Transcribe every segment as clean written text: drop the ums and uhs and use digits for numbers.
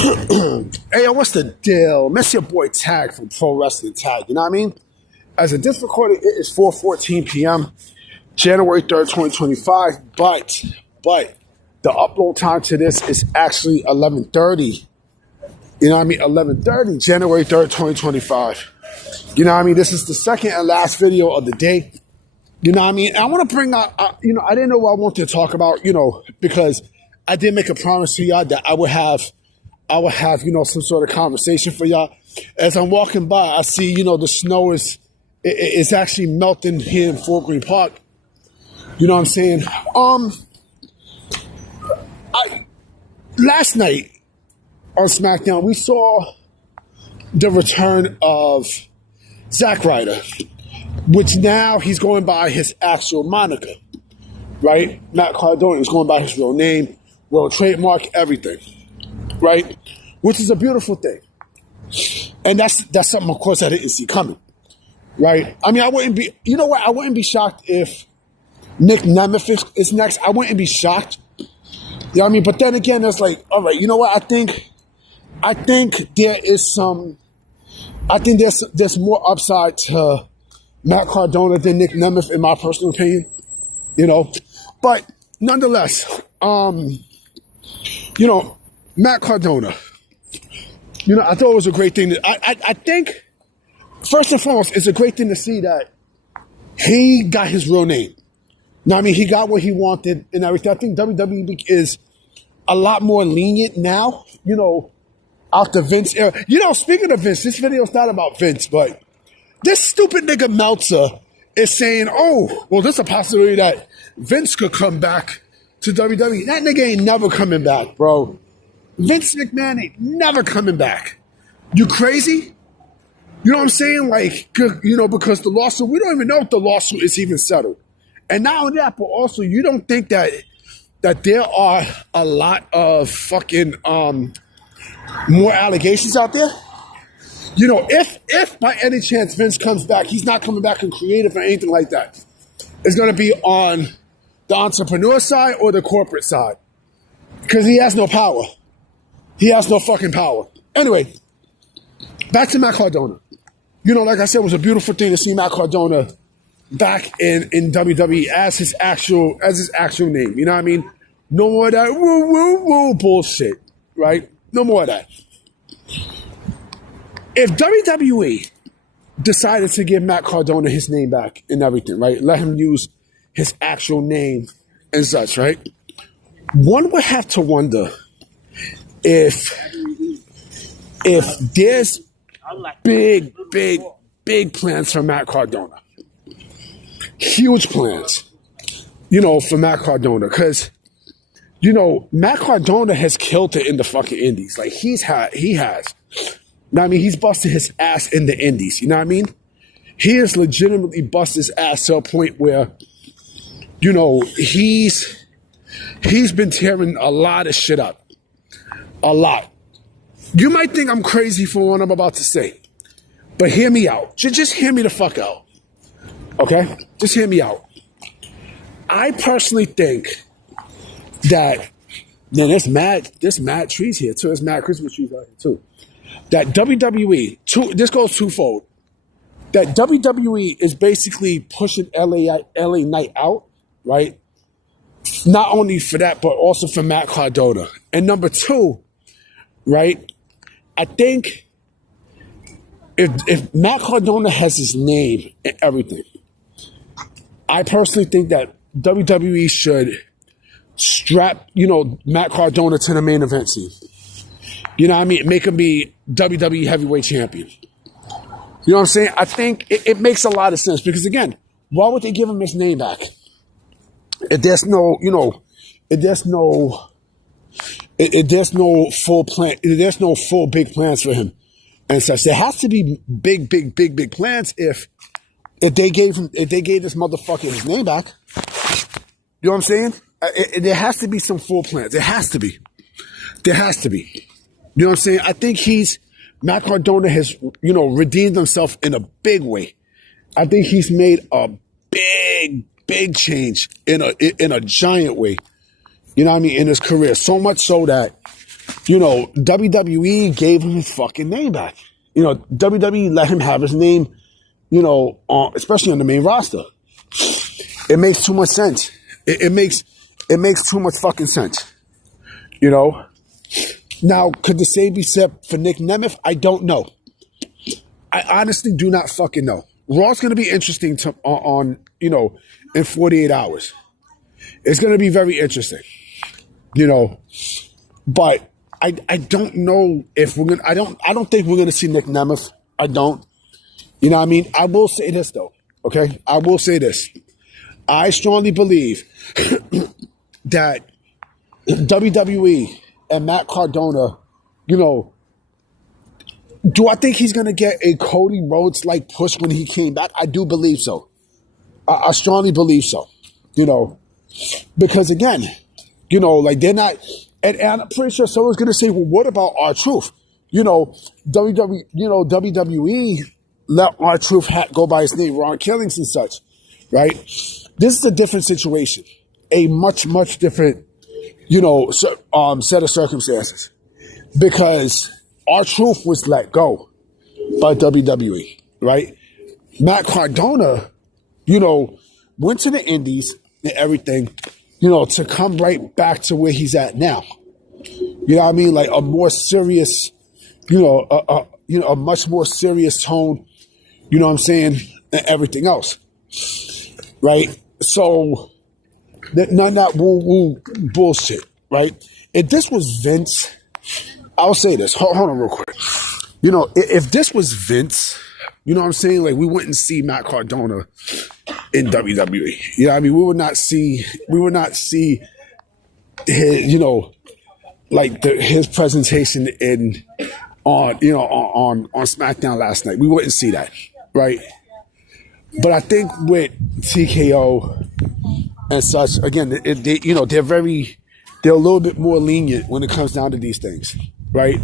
Hey, yo, what's the deal? Miss your boy Tag from Pro Wrestling Tag. You know what I mean? As of this recording, it is 4:14 p.m., January 3rd, 2025. But the upload time to this is actually 11:30. You know what I mean? 11:30, January 3rd, 2025. You know what I mean? This is the second and last video of the day. You know what I mean? I want to bring out, I didn't know what I wanted to talk about, because I did make a promise to y'all that I would have, some sort of conversation for y'all. As I'm walking by, I see, the snow is actually melting here in Fort Greene Park. You know what I'm saying? Last night on SmackDown, we saw the return of Zack Ryder, which now he's going by his actual moniker, right? Matt Cardona is going by his real name, world trademark, everything, right? Which is a beautiful thing. And that's something, of course, I didn't see coming, right? I mean, I wouldn't be shocked if Nick Nemeth is next. I wouldn't be shocked. You know what I mean? But then again, it's like, all right, you know what? I think there's more upside to Matt Cardona than Nick Nemeth, in my personal opinion, But nonetheless, Matt Cardona, I thought it was a great thing. I think, first and foremost, it's a great thing to see that he got his real name. Now, I mean, he got what he wanted and everything. I think WWE is a lot more lenient now, out the Vince era. Speaking of Vince, this video is not about Vince, but this stupid nigga Meltzer is saying, oh, well, there's a possibility that Vince could come back to WWE. That nigga ain't never coming back, bro. Vince McMahon ain't never coming back. You crazy? You know what I'm saying? Like, because the lawsuit, we don't even know if the lawsuit is even settled. And not only that, but also you don't think that there are a lot of fucking more allegations out there? If by any chance Vince comes back, he's not coming back in creative or anything like that. It's going to be on the entrepreneur side or the corporate side. Because he has no power. He has no fucking power. Anyway, back to Matt Cardona. Like I said, it was a beautiful thing to see Matt Cardona back in WWE as his actual name. You know what I mean? No more of that woo bullshit, right? No more of that. If WWE decided to give Matt Cardona his name back and everything, right? Let him use his actual name and such, right? One would have to wonder if there's big plans for Matt Cardona. Huge plans, for Matt Cardona. Because, Matt Cardona has killed it in the fucking indies. Like, he has. You know what I mean? He's busted his ass in the indies. You know what I mean? He has legitimately busted his ass to a point where, he's been tearing a lot of shit up. A lot. You might think I'm crazy for what I'm about to say, but hear me out. Just hear me the fuck out. Okay? Just hear me out. I personally think that, there's mad trees here too. There's mad Christmas trees out here too. That WWE, this goes twofold. That WWE is basically pushing LA Knight out, right? Not only for that, but also for Matt Cardona. And number two, right? I think if Matt Cardona has his name and everything, I personally think that WWE should strap, Matt Cardona to the main event scene. You know what I mean? Make him be WWE heavyweight champion. You know what I'm saying? I think it makes a lot of sense because, again, why would they give him his name back? If there's no full plan, if there's no full big plans for him and such. There has to be big plans if they gave this motherfucker his name back. You know what I'm saying? There has to be some full plans. There has to be. You know what I'm saying? I think Matt Cardona has, redeemed himself in a big way. I think he's made a big change in a giant way. You know what I mean? In his career. So much so that WWE gave him his fucking name back. WWE let him have his name, especially on the main roster. It makes too much sense. It makes too much fucking sense. Now, could the same be said for Nick Nemeth? I don't know. I honestly do not fucking know. Raw's going to be interesting in 48 hours. It's going to be very interesting, but I don't know if we're going to, I don't think we're going to see Nick Nemeth. I don't, what I mean? I will say this though. Okay. I will say this. I strongly believe that WWE and Matt Cardona, do I think he's going to get a Cody Rhodes-like push when he came back? I do believe so. I strongly believe so, because again, they're not, and I'm pretty sure someone's going to say, well, what about R-Truth? WWE let R-Truth go by his name, Ron Killings and such, right? This is a different situation, a much, much different, set of circumstances, because R-Truth was let go by WWE, right? Matt Cardona, went to the Indies and everything, to come right back to where he's at now. You know what I mean? Like a more serious, a much more serious tone, you know what I'm saying, and everything else, right? So, none of that woo-woo bullshit, right? If this was Vince, I'll say this. Hold on real quick. If this was Vince, you know what I'm saying? Like, we wouldn't see Matt Cardona in WWE. You know what I mean? We would not see his, his presentation on SmackDown last night. We wouldn't see that, right? But I think with TKO and such, again, they're a little bit more lenient when it comes down to these things, right?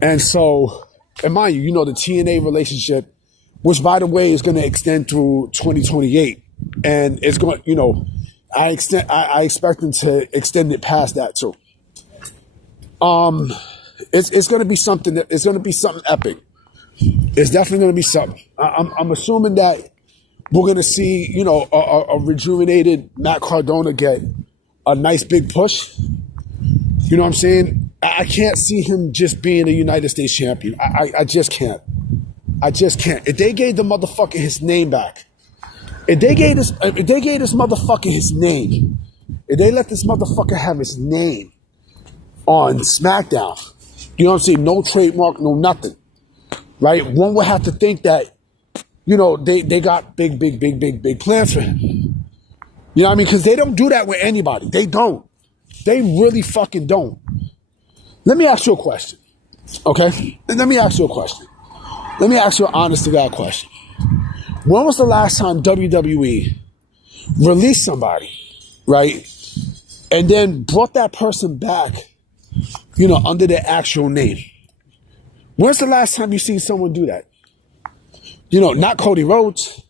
And so, and mind you, the TNA relationship, which by the way is going to extend through 2028, and it's going, I expect them to extend it past that too. It's going to be something it's going to be something epic. It's definitely going to be something. I'm assuming that we're going to see, a rejuvenated Matt Cardona get a nice big push. You know what I'm saying? I can't see him just being a United States champion. I just can't. If they gave the motherfucker his name back, if they gave this motherfucker his name, if they let this motherfucker have his name on SmackDown, you know what I'm saying? No trademark, no nothing, right? One would have to think that, they got big plans for him. You know what I mean? Because they don't do that with anybody. They don't. They really fucking don't. Let me ask you a question, okay? Let me ask you an honest to God question. When was the last time WWE released somebody, right, and then brought that person back, under their actual name? When's the last time you seen someone do that? Not Cody Rhodes.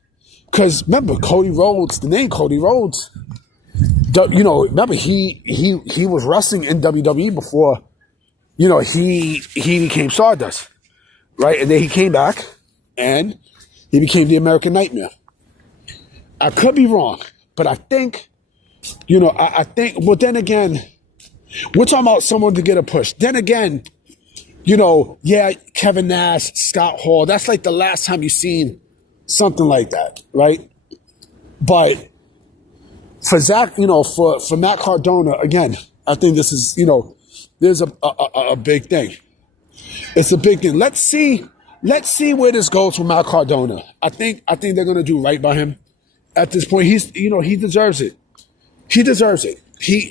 Because remember, Cody Rhodes, the name Cody Rhodes, remember he was wrestling in WWE before, he became Stardust, right? And then he came back and he became the American Nightmare. I could be wrong, but I think, I think, well, then again, we're talking about someone to get a push. Then again, Kevin Nash, Scott Hall, that's like the last time you've seen something like that, right? But for Zach, for Matt Cardona, again, I think this is, there's a big thing. It's a big thing. Let's see where this goes for Matt Cardona. I think they're gonna do right by him. At this point, he deserves it. He deserves it.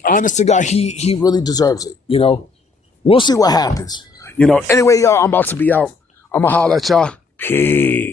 Honest to God, he really deserves it. We'll see what happens. Anyway, y'all, I'm about to be out. I'm gonna holler at y'all. Peace.